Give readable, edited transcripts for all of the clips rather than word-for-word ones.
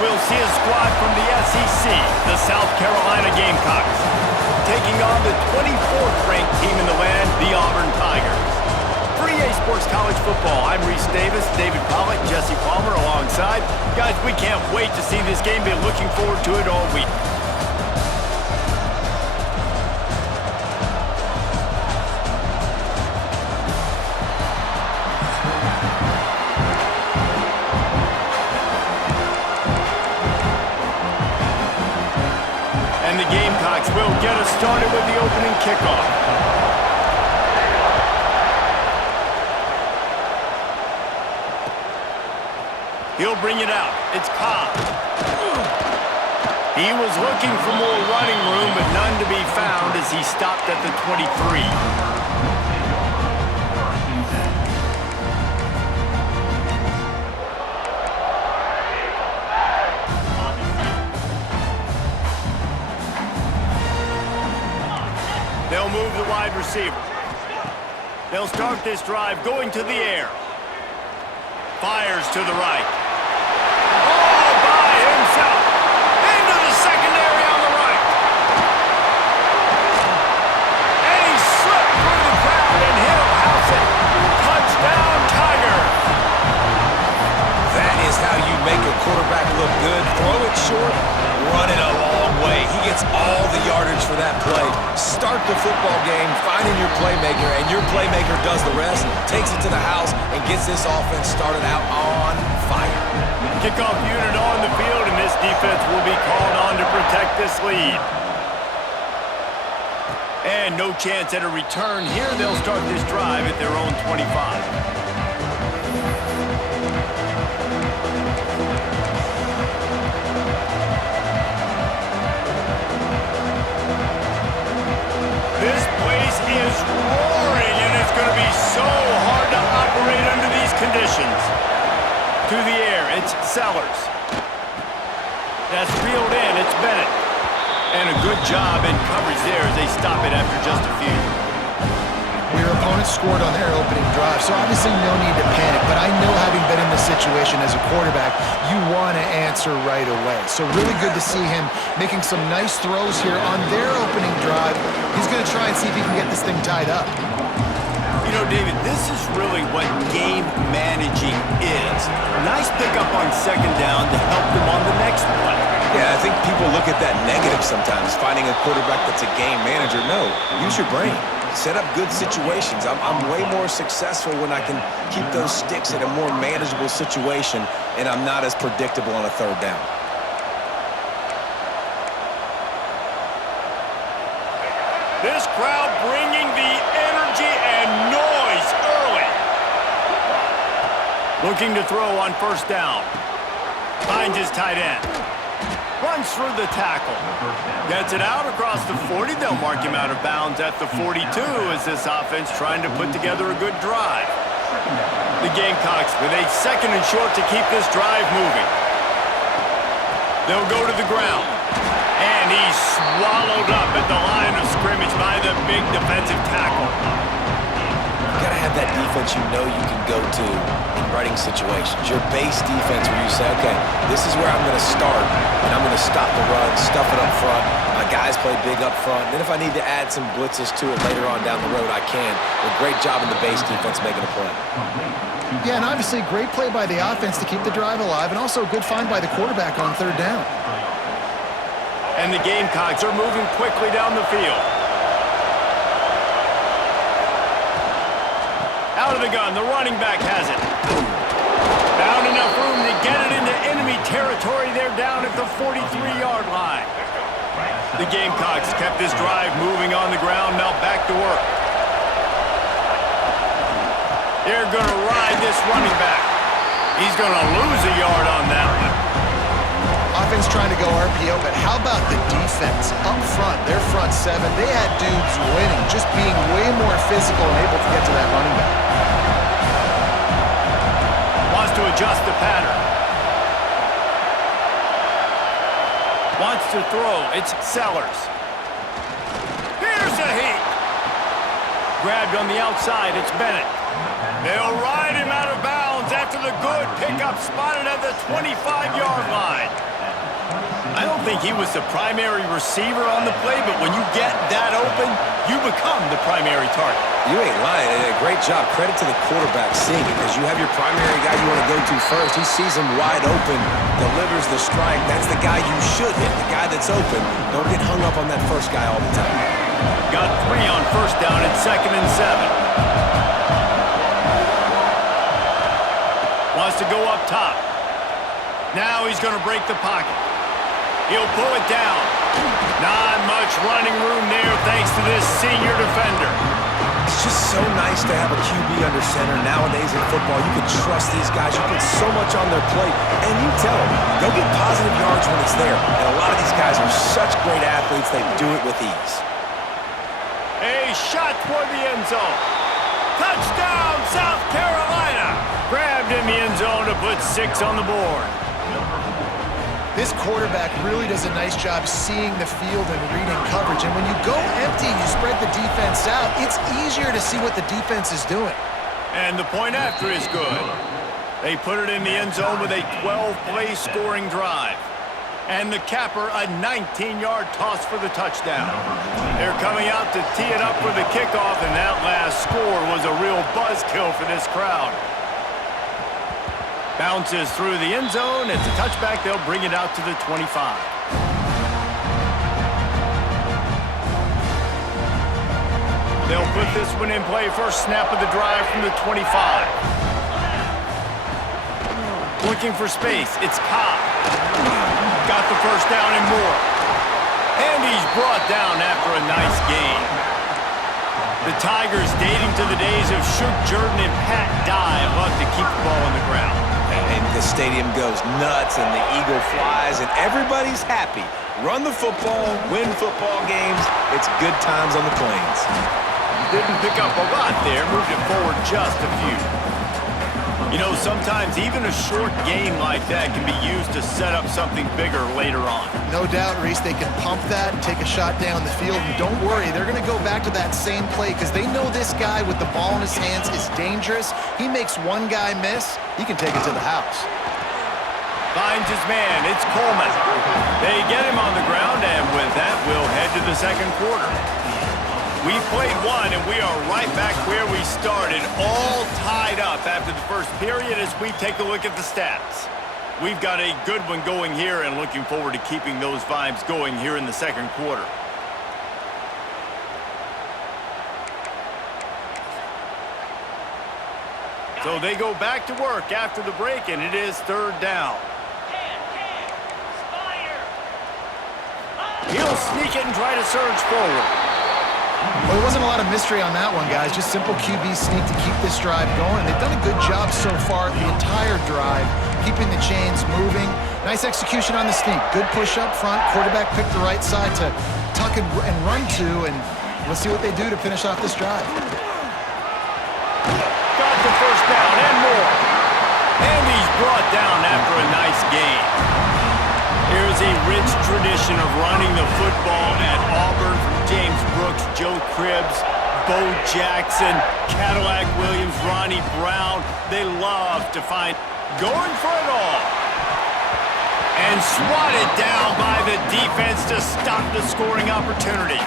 we'll see a squad from the SEC, the South Carolina Gamecocks, taking on the 24th-ranked team in the land, the Auburn Tigers. For EA Sports College Football, I'm Reese Davis, David Pollock, Jesse Palmer alongside. Guys, we can't wait to see this game. Been looking forward to it all week. And the Gamecocks will get us started with the opening kickoff. He'll bring it out. It's Cobb. He was looking for more running room, but none to be found as he stopped at the 23. They'll move the wide receiver. They'll start this drive going to the air. Fires to the right. All by himself. Into the secondary on the right. And he slipped through the crowd, and he'll house it. Touchdown, Tigers. That is how you make a quarterback look good. Throw it short, run it a long way. He gets all the yardage for that play. Start the football game finding your playmaker, and your playmaker does the rest, takes it to the house, and gets this offense started out on fire. Kickoff unit on the field, and this defense will be called on to protect this lead. And no chance at a return here. They'll start this drive at their own 25. This place is roaring, and it's going to be so hard to operate under these conditions. To the air, it's Sellers. That's reeled in, it's Bennett. And a good job in coverage there as they stop it after just a few. Your opponent scored on their opening drive, so obviously no need to panic. But I know, having been in this situation as a quarterback, you want to answer right away. So really good to see him making some nice throws here on their opening drive. He's going to try and see if he can get this thing tied up. You know, David, this is really what game managing is. Nice pickup on second down to help them on the next play. Yeah, I think people look at that negative sometimes, finding a quarterback that's a game manager. No, use your brain. Set up good situations. I'm way more successful when I can keep those sticks in a more manageable situation, and I'm not as predictable on a third down. This crowd bringing the energy and noise early. Looking to throw on first down. Finds his tight end. Runs through the tackle. Gets it out across the 40. They'll mark him out of bounds at the 42 as this offense trying to put together a good drive. The Gamecocks with a second and short to keep this drive moving. They'll go to the ground. And he's swallowed up at the line of scrimmage by the big defensive tackle. You gotta have that defense you know you can go to in running situations. Your base defense where you say, okay, this is where I'm gonna start, and I'm gonna stop the run, stuff it up front. My guys play big up front. Then if I need to add some blitzes to it later on down the road, I can. A great job in the base defense making a play. Yeah, and obviously great play by the offense to keep the drive alive, and also a good find by the quarterback on third down. And the Gamecocks are moving quickly down the field. Out of the gun, the running back has it. Found enough room to get it into enemy territory. They're down at the 43-yard line. The Gamecocks kept this drive moving on the ground, now back to work. They're going to ride this running back. He's going to lose a yard on that one. Offense trying to go RPO, but how about the defense up front? Their front seven, they had dudes winning, just being way more physical and able to get to that running back. Wants to adjust the pattern. Wants to throw. It's Sellers. Here's a heat. Grabbed on the outside. It's Bennett. They'll ride him out of bounds after the good pickup spotted at the 25-yard line. think he was the primary receiver on the play, but when you get that open, you become the primary target. You ain't lying. And a great job. Credit to the quarterback seeing it, because you have your primary guy you want to go to first. He sees him wide open, delivers the strike. That's the guy you should hit, the guy that's open. Don't get hung up on that first guy all the time. Got 3 on first down and 2nd and 7. Wants to go up top. Now he's going to break the pocket. He'll pull it down. Not much running room there thanks to this senior defender. It's just so nice to have a QB under center. Nowadays in football, you can trust these guys. You put so much on their plate, and you tell them, go get positive yards when it's there. And a lot of these guys are such great athletes, they do it with ease. A shot toward the end zone. Touchdown, South Carolina. Grabbed in the end zone to put 6 on the board. This quarterback really does a nice job seeing the field and reading coverage. And when you go empty, you spread the defense out, it's easier to see what the defense is doing. And the point after is good. They put it in the end zone with a 12-play scoring drive. And the capper, a 19-yard toss for the touchdown. They're coming out to tee it up for the kickoff, and that last score was a real buzzkill for this crowd. Bounces through the end zone. It's a touchback. They'll bring it out to the 25. They'll put this one in play. First snap of the drive from the 25. Looking for space. It's Cobb. Got the first down and more. And he's brought down after a nice gain. The Tigers, dating to the days of Shook Jordan and Pat Dye, love to keep the ball on the ground. And the stadium goes nuts, and the eagle flies, and everybody's happy. Run the football, win football games. It's good times on the Plains. Didn't pick up a lot there, moved it forward just a few. You know, sometimes even a short gain like that can be used to set up something bigger later on. No doubt, Reese, they can pump that and take a shot down the field. And don't worry, they're going to go back to that same play because they know this guy with the ball in his hands is dangerous. He makes one guy miss, he can take it to the house. Finds his man, it's Coleman. They get him on the ground, and with that, we'll head to the second quarter. We've played one, and we are right back where we started, all tied up after the first period as we take a look at the stats. We've got a good one going here and looking forward to keeping those vibes going here in the second quarter. So they go back to work after the break, and it is 3rd down. He'll sneak it and try to surge forward. Well, there wasn't a lot of mystery on that one, guys. Just simple QB sneak to keep this drive going. They've done a good job so far the entire drive, keeping the chains moving. Nice execution on the sneak. Good push up front. Quarterback picked the right side to tuck and run to, and let's see what they do to finish off this drive. Got the first down and more. And he's brought down after a nice gain. There's a rich tradition of running the football at Auburn from James Brooks, Joe Cribbs, Bo Jackson, Cadillac Williams, Ronnie Brown. They love to find going for it all. And swatted down by the defense to stop the scoring opportunity.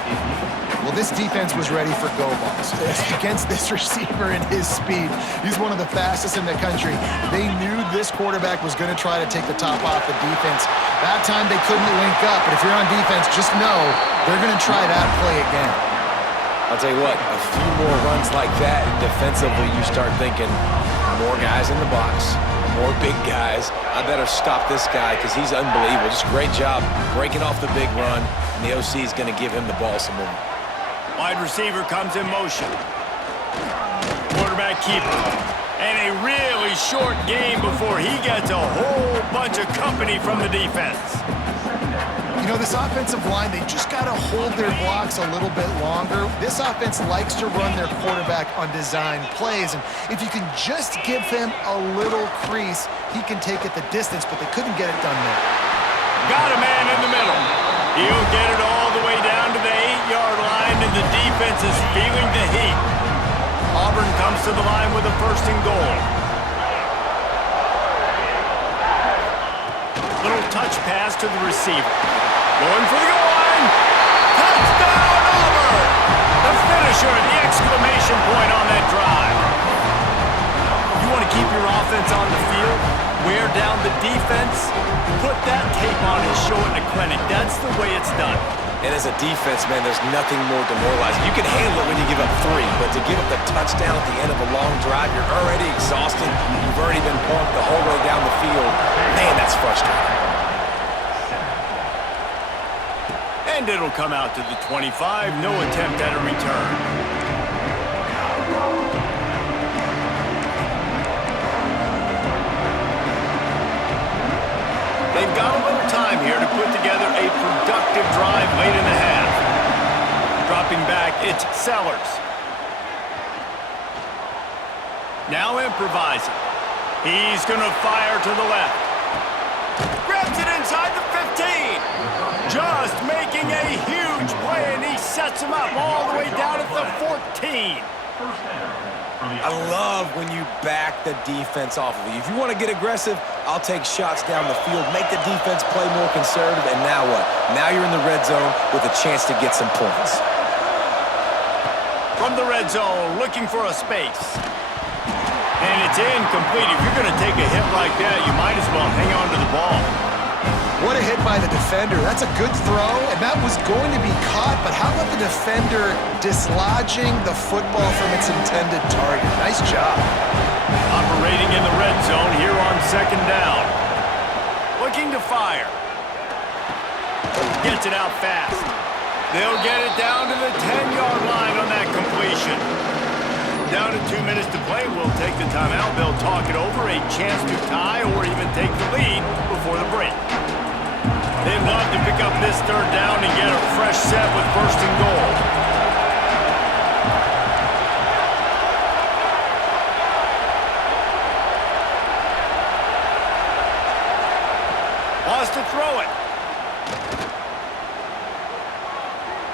Well, this defense was ready for go balls against this receiver and his speed. He's one of the fastest in the country. They knew this quarterback was going to try to take the top off the defense. That time they couldn't link up, but if you're on defense, just know they're going to try that play again. I'll tell you what, a few more runs like that, and defensively you start thinking more guys in the box, more big guys. I better stop this guy because he's unbelievable. Just a great job breaking off the big run, and the OC is going to give him the ball some more. Wide receiver comes in motion. Quarterback keeper. And a really short game before he gets a whole bunch of company from the defense. You know, this offensive line, they just got to hold their blocks a little bit longer. This offense likes to run their quarterback on design plays. And if you can just give him a little crease, he can take it the distance, but they couldn't get it done there. Got a man in the middle. He'll get it all the way down to the 8-yard line, and the defense is feeling the heat. Auburn comes to the line with a 1st and goal. Little touch pass to the receiver. Going for the goal line. Touchdown, Auburn! The finisher, the exclamation point on that drive. You want to keep your offense on the field? Wear down the defense? Put that tape on and show it in a clinic. That's the way it's done. And as a defense, man, there's nothing more demoralizing. You can handle it when you give up 3, but to give up the touchdown at the end of a long drive, you're already exhausted. You've already been pumped the whole way down the field. Man, that's frustrating. And it'll come out to the 25. No attempt at a return. They've got a little time here to put together a productive drive late in the half. Dropping back, it's Sellers. Now improvising. He's going to fire to the left. Grabs it inside the 15. Just making a huge play, and he sets him up all the way down at the 14. I love when you back the defense off of you. If you want to get aggressive, I'll take shots down the field, make the defense play more conservative, and now what? Now you're in the red zone with a chance to get some points. From the red zone, looking for a space. And it's incomplete. If you're going to take a hit like that, you might as well hang on to the ball. What a hit by the defender. That's a good throw, and that was going to be caught, but how about the defender dislodging the football from its intended target? Nice job. Operating in the red zone here on second down. Looking to fire. Gets it out fast. They'll get it down to the 10-yard line on that completion. Down to 2 minutes to play. We'll take the timeout. They'll talk it over. A chance to tie or even take the lead before the break. They'd love to pick up this third down and get a fresh set with first and goal. Wants to throw it.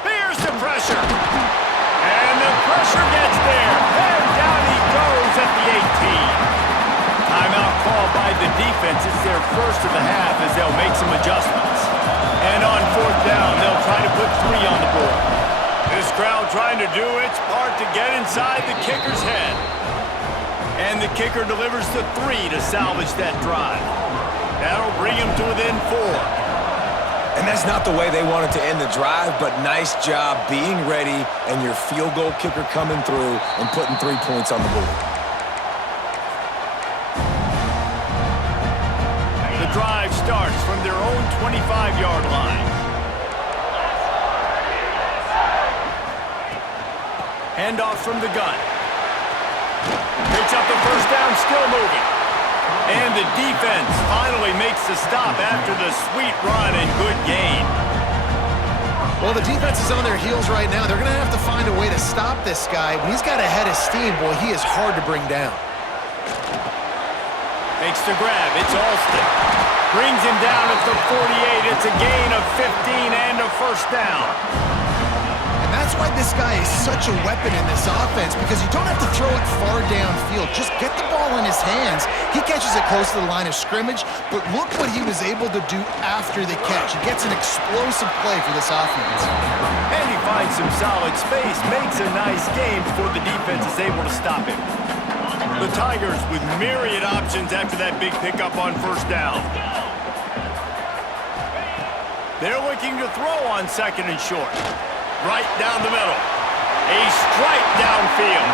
Here's the pressure. And the pressure gets there. And down he goes at the 18. Timeout called by the defense. It's their first of the half as they'll make some adjustments. And on fourth down, they'll try to put 3 on the board. This crowd trying to do its part to get inside the kicker's head. And the kicker delivers the 3 to salvage that drive. That'll bring him to within 4. And that's not the way they wanted to end the drive, but nice job being ready and your field goal kicker coming through and putting 3 points on the board. The drive starts from their own 25-yard line. Handoff from the gun. Picks up the first down, still moving. And the defense finally makes the stop after the sweet run and good gain. Well, the defense is on their heels right now. They're going to have to find a way to stop this guy. When he's got a head of steam, boy, he is hard to bring down. Makes the grab. It's Alston. Brings him down at the 48. It's a gain of 15 and a first down. And that's why this guy is such a weapon in this offense, because you don't have to throw it far downfield. Just get the ball in his hands. He catches it close to the line of scrimmage, but look what he was able to do after the catch. He gets an explosive play for this offense. And he finds some solid space, makes a nice game before the defense is able to stop him. The Tigers with myriad options after that big pickup on first down. They're looking to throw on second and short. Right down the middle. A strike downfield.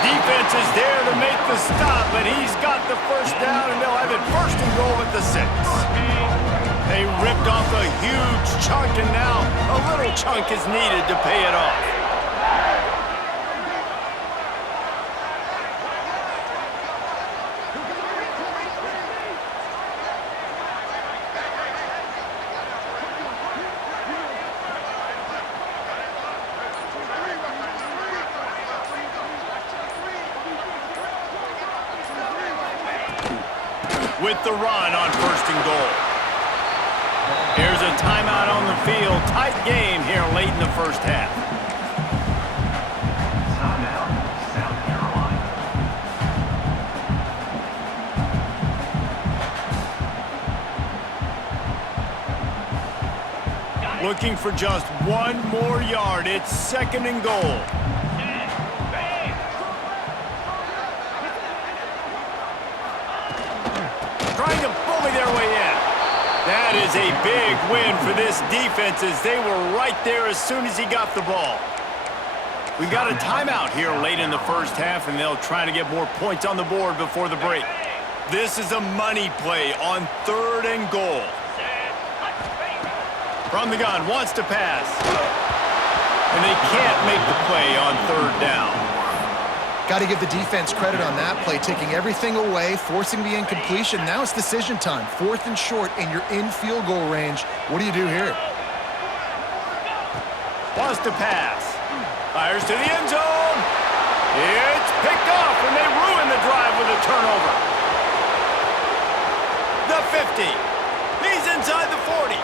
Defense is there to make the stop, but he's got the first down, and they'll have it first and goal at the 6. They ripped off a huge chunk, and now a little chunk is needed to pay it off. With the run on first and goal. Here's a timeout on the field. Tight game here late in the first half. South Carolina. Looking for just one more yard. It's 2nd and goal. Trying to bully their way in. That is a big win for this defense as they were right there as soon as he got the ball. We've got a timeout here late in the first half, and they'll try to get more points on the board before the break. This is a money play on 3rd and goal. From the gun, wants to pass. And they can't make the play on 3rd down. Got to give the defense credit on that play, taking everything away, forcing the incompletion. Now it's decision time. 4th and short, and you're in field goal range. What do you do here? Wants to pass. Fires to the end zone. It's picked off, and they ruin the drive with a turnover. The 50. He's inside the 40.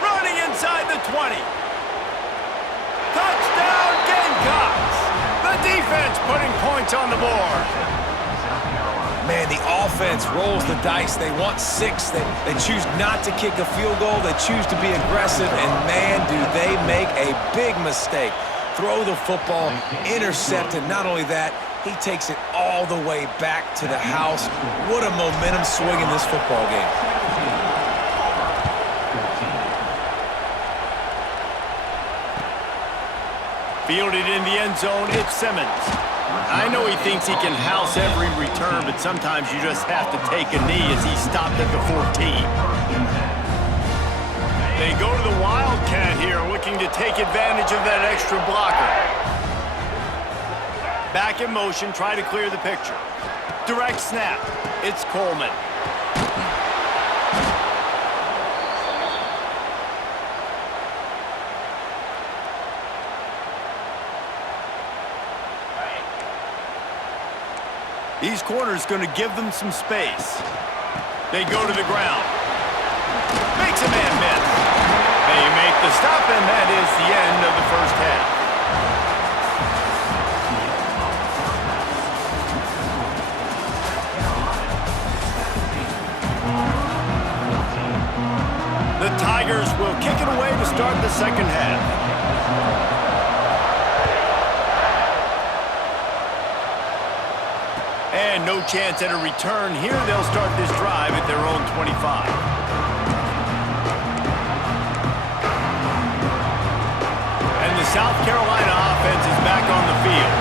Running inside the 20. Touchdown, Gamecocks. The defense putting points on the board. Man, the offense rolls the dice. They want 6. They choose not to kick a field goal. They choose to be aggressive, and man, do they make a big mistake. Throw the football, intercepted. Not only that, he takes it all the way back to the house. What a momentum swing in this football game. Fielded in the end zone, it's Simmons. I know he thinks he can house every return, but sometimes you just have to take a knee as he stopped at the 14. They go to the Wildcat here, looking to take advantage of that extra blocker. Back in motion, try to clear the picture. Direct snap. It's Coleman. These corners going to give them some space. They go to the ground. Makes a man miss. They make the stop, and that is the end of the first half. The Tigers will kick it away to start the second half. And no chance at a return here. They'll start this drive at their own 25. And the South Carolina offense is back on the field.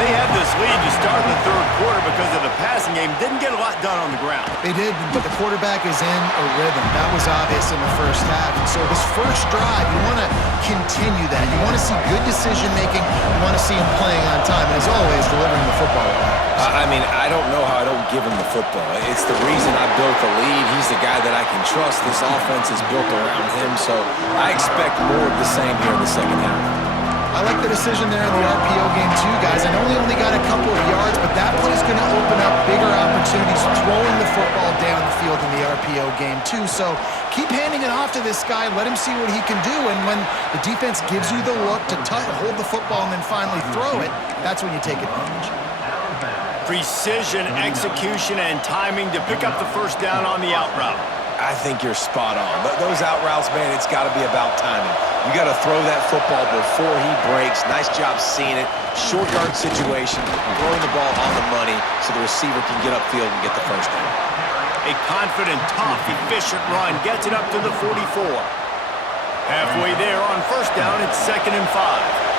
They had this lead to start the 3rd quarter because of the passing game. Didn't get a lot done on the ground. They did, but the quarterback is in a rhythm. That was obvious in the first half. And so this first drive, you want to continue that. You want to see good decision-making. You want to see him playing on time. And as always, delivering the football. I mean, I don't know how I don't give him the football. It's the reason I built the lead. He's the guy that I can trust. This offense is built around him, so I expect more of the same here in the second half. I like the decision there in the RPO game too, guys. I know he only got a couple of yards, but that play is going to open up bigger opportunities throwing the football down the field in the RPO game too. So keep handing it off to this guy. Let him see what he can do. And when the defense gives you the look to hold the football and then finally throw it, that's when you take advantage. Precision, execution, and timing to pick up the first down on the out route. I think you're spot on. Those out routes, man, it's got to be about timing. You got to throw that football before he breaks. Nice job seeing it. Short yard situation, throwing the ball on the money so the receiver can get upfield and get the first down. A confident, tough, efficient run gets it up to the 44. Halfway there on first down, it's 2nd and 5.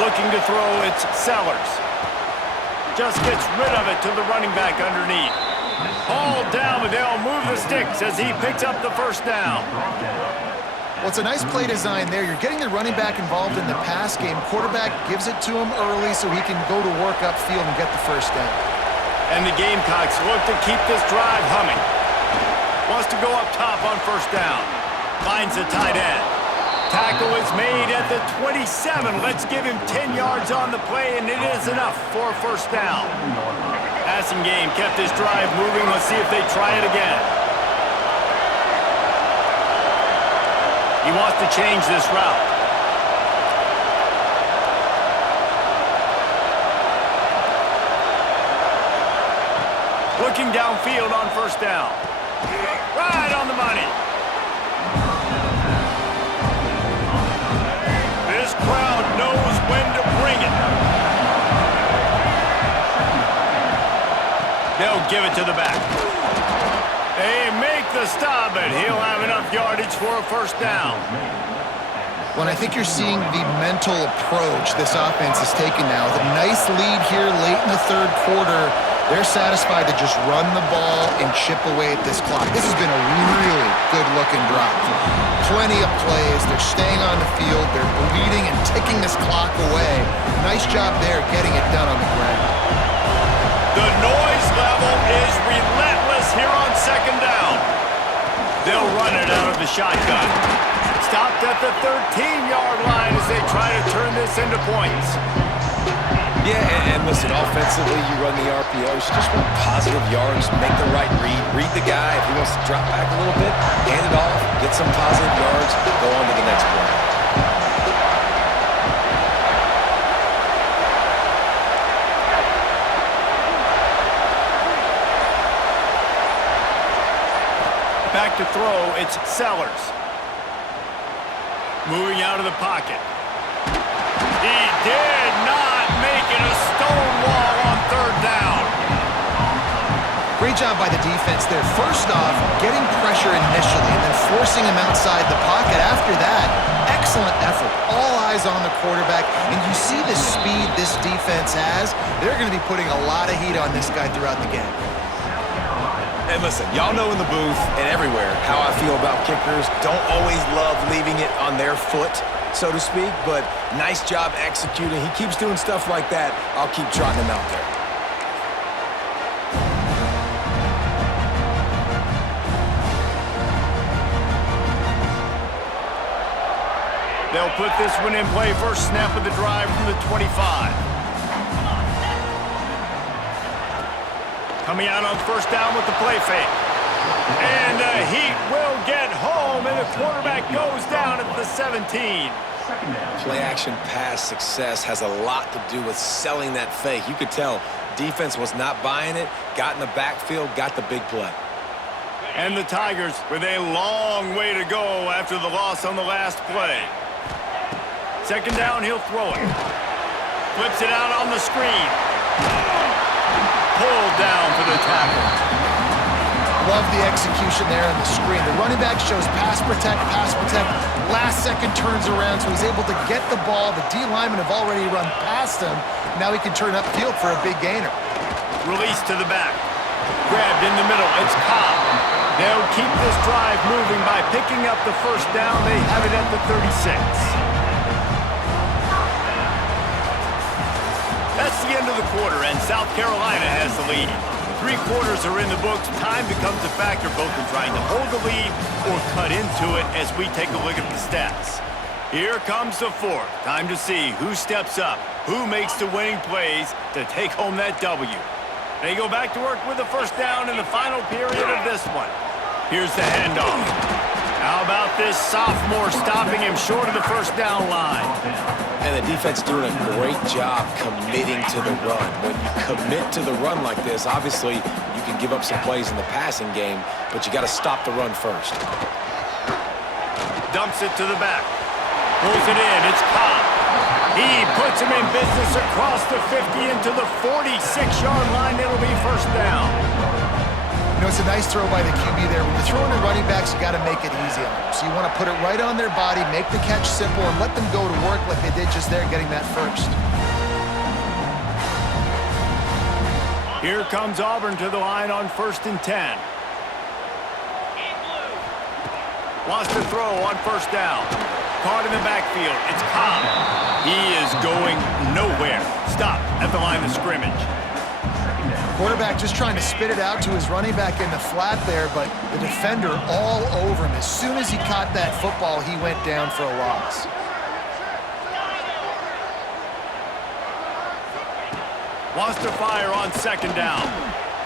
Looking to throw, it's Sellers. Just gets rid of it to the running back underneath. All down, but they'll move the sticks as he picks up the first down. Well, it's a nice play design there. You're getting the running back involved in the pass game. Quarterback gives it to him early so he can go to work upfield and get the first down. And the Gamecocks look to keep this drive humming. Wants to go up top on first down. Finds the tight end. Tackle is made at the 27. Let's give him 10 yards on the play, and it is enough for a first down. Passing game kept this drive moving. Let's see if they try it again. He wants to change this route. Looking downfield on first down. Right on the money. This crowd knows when to bring it. They'll give it to the back. They make the stop, and he'll have enough yardage for a first down. When I think you're seeing the mental approach this offense is taking now, the nice lead here late in the third quarter, they're satisfied to just run the ball and chip away at this clock. This has been a really good-looking drive. Plenty of plays. They're staying on the field. They're bleeding and ticking this clock away. Nice job there getting it done on the ground. The noise level is relentless here on second down. They'll run it out of the shotgun. Stopped at the 13-yard line as they try to turn this into points. Yeah, and listen, offensively, you run the RPOs, you just want positive yards, make the right read the guy. If he wants to drop back a little bit, hand it off, get some positive yards, go on to the next play. Back to throw, it's Sellers. Moving out of the pocket. He did not make it a stone wall on third down. Great job by the defense there. First off, getting pressure initially and then forcing him outside the pocket. After that, excellent effort. All eyes on the quarterback. And you see the speed this defense has. They're going to be putting a lot of heat on this guy throughout the game. And listen, y'all know in the booth and everywhere how I feel about kickers. Don't always love leaving it on their foot, so to speak, but nice job executing. He keeps doing stuff like that. I'll keep trotting him out there. They'll put this one in play. First snap of the drive from the 25. Coming out on first down with the play fake. And the Heat will get home, and the quarterback goes down at the 17. Play action pass success has a lot to do with selling that fake. You could tell defense was not buying it, got in the backfield, got the big play. And the Tigers with a long way to go after the loss on the last play. Second down, he'll throw it. Flips it out on the screen. Pulled down for the tackle. Love the execution there on the screen. The running back shows pass protect. Last second turns around, so he's able to get the ball. The D linemen have already run past him. Now he can turn upfield for a big gainer. Release to the back. Grabbed in the middle. It's Cobb. They'll keep this drive moving by picking up the first down. They have it at the 36. That's the end of the quarter, and South Carolina has the lead. 3 quarters are in the books. Time becomes a factor both in trying to hold the lead or cut into it as we take a look at the stats. Here comes the fourth. Time to see who steps up, who makes the winning plays to take home that W. They go back to work with the first down in the final period of this one. Here's the handoff. How about this sophomore stopping him short of the first down line? And the defense doing a great job committing to the run. When you commit to the run like this, obviously you can give up some plays in the passing game, but you got to stop the run first. Dumps it to the back. Pulls it in. It's Cobb. He puts him in business across the 50 into the 46-yard line. It'll be first down. You know, it's a nice throw by the QB there. When you're throwing the running backs, you got to make it easy on them. So you want to put it right on their body, make the catch simple, and let them go to work like they did just there, getting that first. Here comes Auburn to the line on 1st and 10. Wants to throw on first down. Caught in the backfield. It's Cobb. He is going nowhere. Stop at the line of scrimmage. Quarterback just trying to spit it out to his running back in the flat there, but the defender all over him. As soon as he caught that football, he went down for a loss. Wants to fire on second down.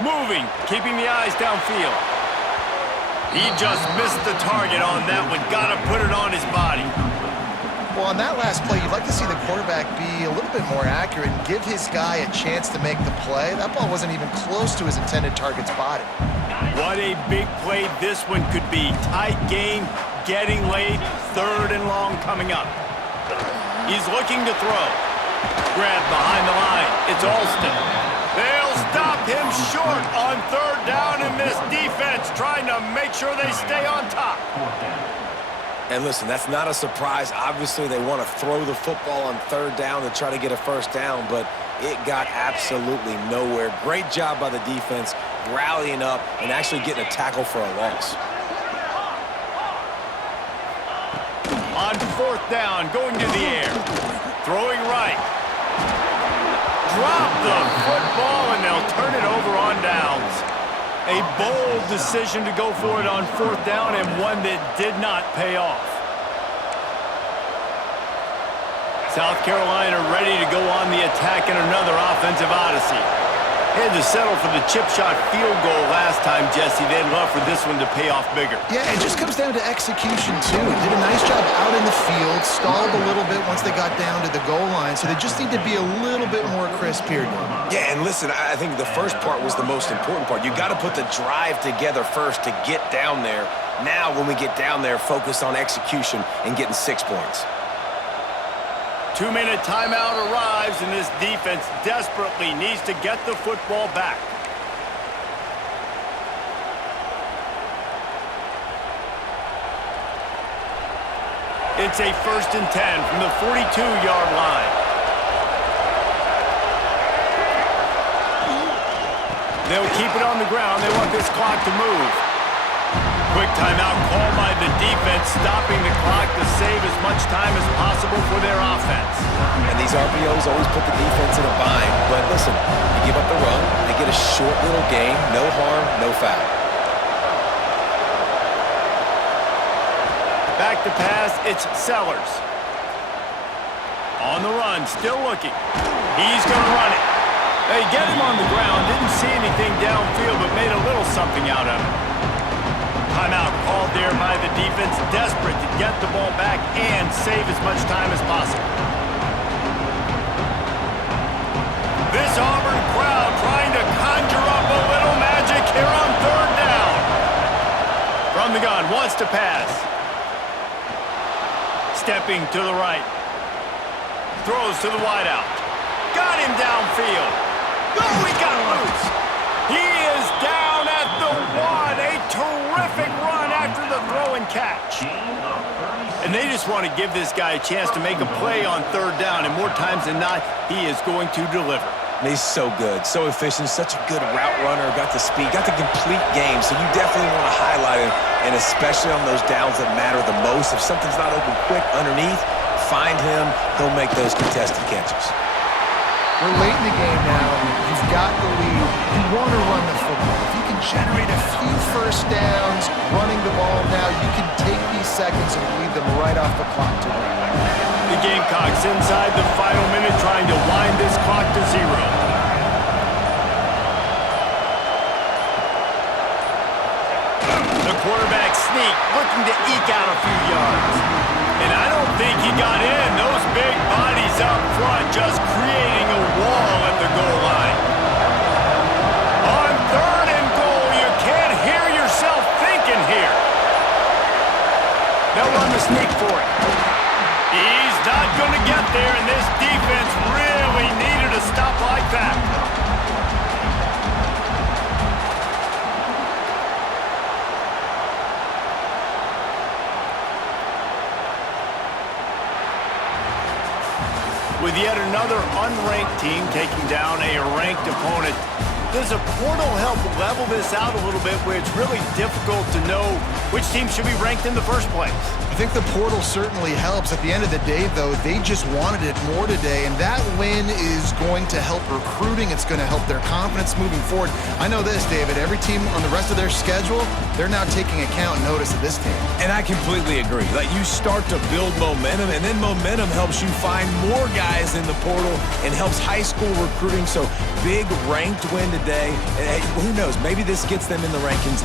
Moving, keeping the eyes downfield. He just missed the target on that one. Got to put it on his body. Well, on that last play, you'd like to see the quarterback be a little bit more accurate and give his guy a chance to make the play. That ball wasn't even close to his intended target's body. What a big play this one could be. Tight game, getting late, 3rd and long coming up. He's looking to throw. Grab behind the line. It's Alston. They'll stop him short on 3rd down, and this defense trying to make sure they stay on top. And listen, that's not a surprise. Obviously, they want to throw the football on 3rd down to try to get a 1st down, but it got absolutely nowhere. Great job by the defense, rallying up and actually getting a tackle for a loss. On 4th down, going to the air. Throwing right. Drop the football, and they'll turn it over on downs. A bold decision to go for it on 4th down, and one that did not pay off. South Carolina ready to go on the attack in another offensive odyssey. Had to settle for the chip shot field goal last time, Jesse. They'd love for this one to pay off bigger. Yeah, it just comes down to execution, too. Did a nice job out in the field, stalled a little bit once they got down to the goal line, so they just need to be a little bit more crisp here. Yeah, and listen, I think the first part was the most important part. You got to put the drive together first to get down there. Now, when we get down there, focus on execution and getting 6 points. 2-minute timeout arrives, and this defense desperately needs to get the football back. It's a 1st and 10 from the 42-yard line. They'll keep it on the ground. They want this clock to move. Quick timeout called by the defense, stopping the clock to save as much time as possible for their offense. And these RPOs always put the defense in a bind. But listen, you give up the run, they get a short little gain, no harm, no foul. Back to pass, it's Sellers. On the run, still looking. He's going to run it. They get him on the ground, didn't see anything downfield, but made a little something out of it. Timeout called there by the defense, desperate to get the ball back and save as much time as possible. This Auburn crowd trying to conjure up a little magic here on 3rd down. From the gun, wants to pass. Stepping to the right. Throws to the wideout. Got him downfield. Oh, he got loose. He is down at the 1. A terrific run after the throw and catch. And they just want to give this guy a chance to make a play on 3rd down, and more times than not, he is going to deliver. He's so good, so efficient, such a good route runner, got the speed, got the complete game, so you definitely want to highlight him, and especially on those downs that matter the most. If something's not open quick underneath, find him, he'll make those contested catches. We're late in the game now. You've got the lead. You want to run the football. If you can generate a few 1st downs running the ball now, you can take these seconds and bleed them right off the clock to win. The Gamecocks inside the final minute trying to wind this clock to 0. The quarterback sneak, looking to eke out a few yards. And I don't think he got in. Those big bodies up front just creating a wall at the goal line. On 3rd and goal, you can't hear yourself thinking here. They'll run the sneak for it. He's not going to get there, and this defense really needed a stop like that. With yet another unranked team taking down a ranked opponent, does a portal help level this out a little bit where it's really difficult to know which team should be ranked in the first place? I think the portal certainly helps. At the end of the day, though, they just wanted it more today, and that win is going to help recruiting. It's going to help their confidence moving forward. I know this, David. Every team on the rest of their schedule, they're now taking account and notice of this team. And I completely agree. Like, you start to build momentum, and then momentum helps you find more guys in the portal and helps high school recruiting. So big ranked win today. And who knows? Maybe this gets them in the rankings in the